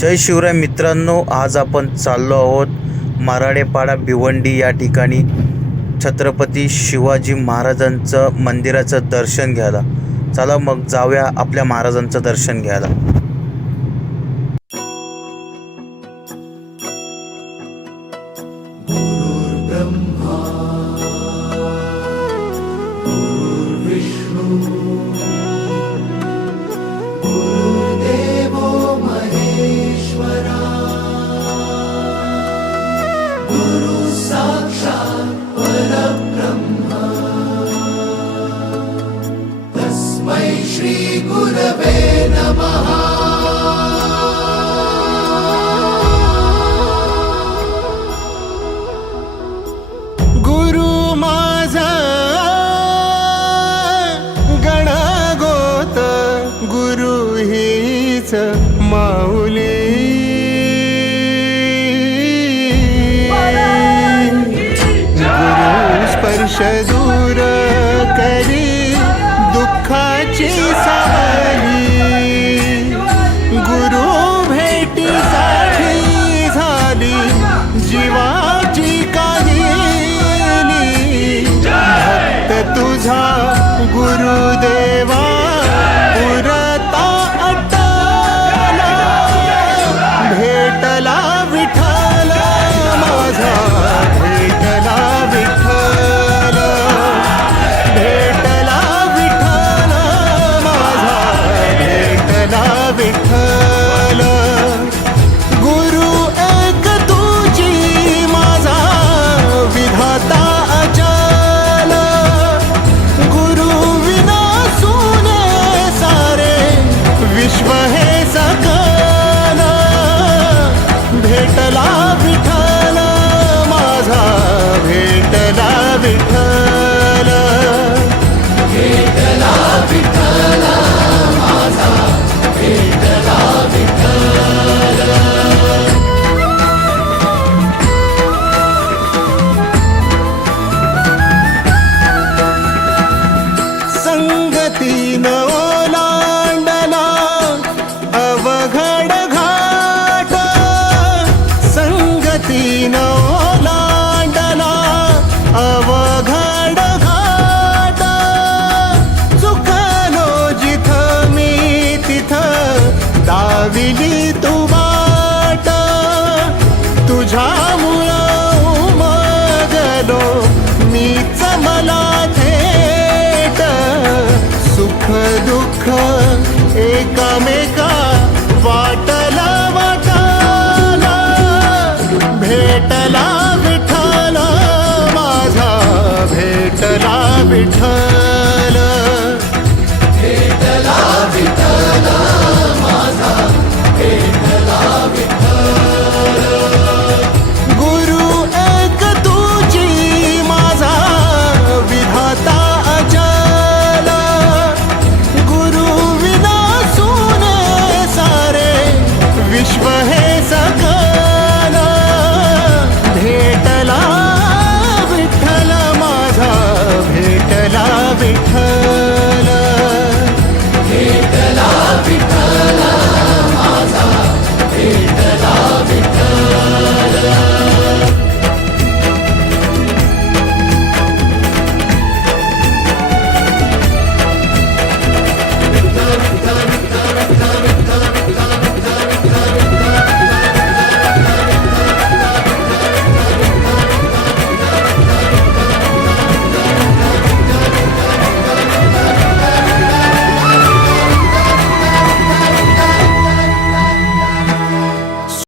जय शिवराय मित्रांनो, आज आपण चाललो आहोत माराडेपाडा भिवंडी या ठिकाणी छत्रपती शिवाजी महाराजांचं मंदिराचं दर्शन घ्यायला. चला मग जाऊया आपल्या महाराजांचं दर्शन घ्यायला. श्री गुरवे नमः. गुरु माझा गणगोत, गुरु हीच माऊली. गुरु स्पर्श दूर करी दुःखाची सावली. गुरु भेटीसाठी झाली जीवाची काहिली. भक्त तुझा गुरुदेवा पुरता अटला. भेटला विठ्ठल माझा, भेटला विठ्ठल. भेटला विठ्ठल. गुरु एक तुझी माझा विधाता अचल. गुरु विना सुने सारे विश्व हे सकल. भेटला विठ्ठल माझा, भेटला विठ्ठल. भेटला विठ्ठल माझा, भेटला विठ्ठल. संगतीन ओलांडला अवघड घाट. संगतीन ओलांडला अवघड घाट. चुकलो जिथं मी तिथं दाविली तू वाट. तुझ्यामुळं उमगलो मीच मला थेट. सुख दुःख एकामेका वाटला वाटाला. भेटला विठ्ठल माझा, भेटला विठ्ठल.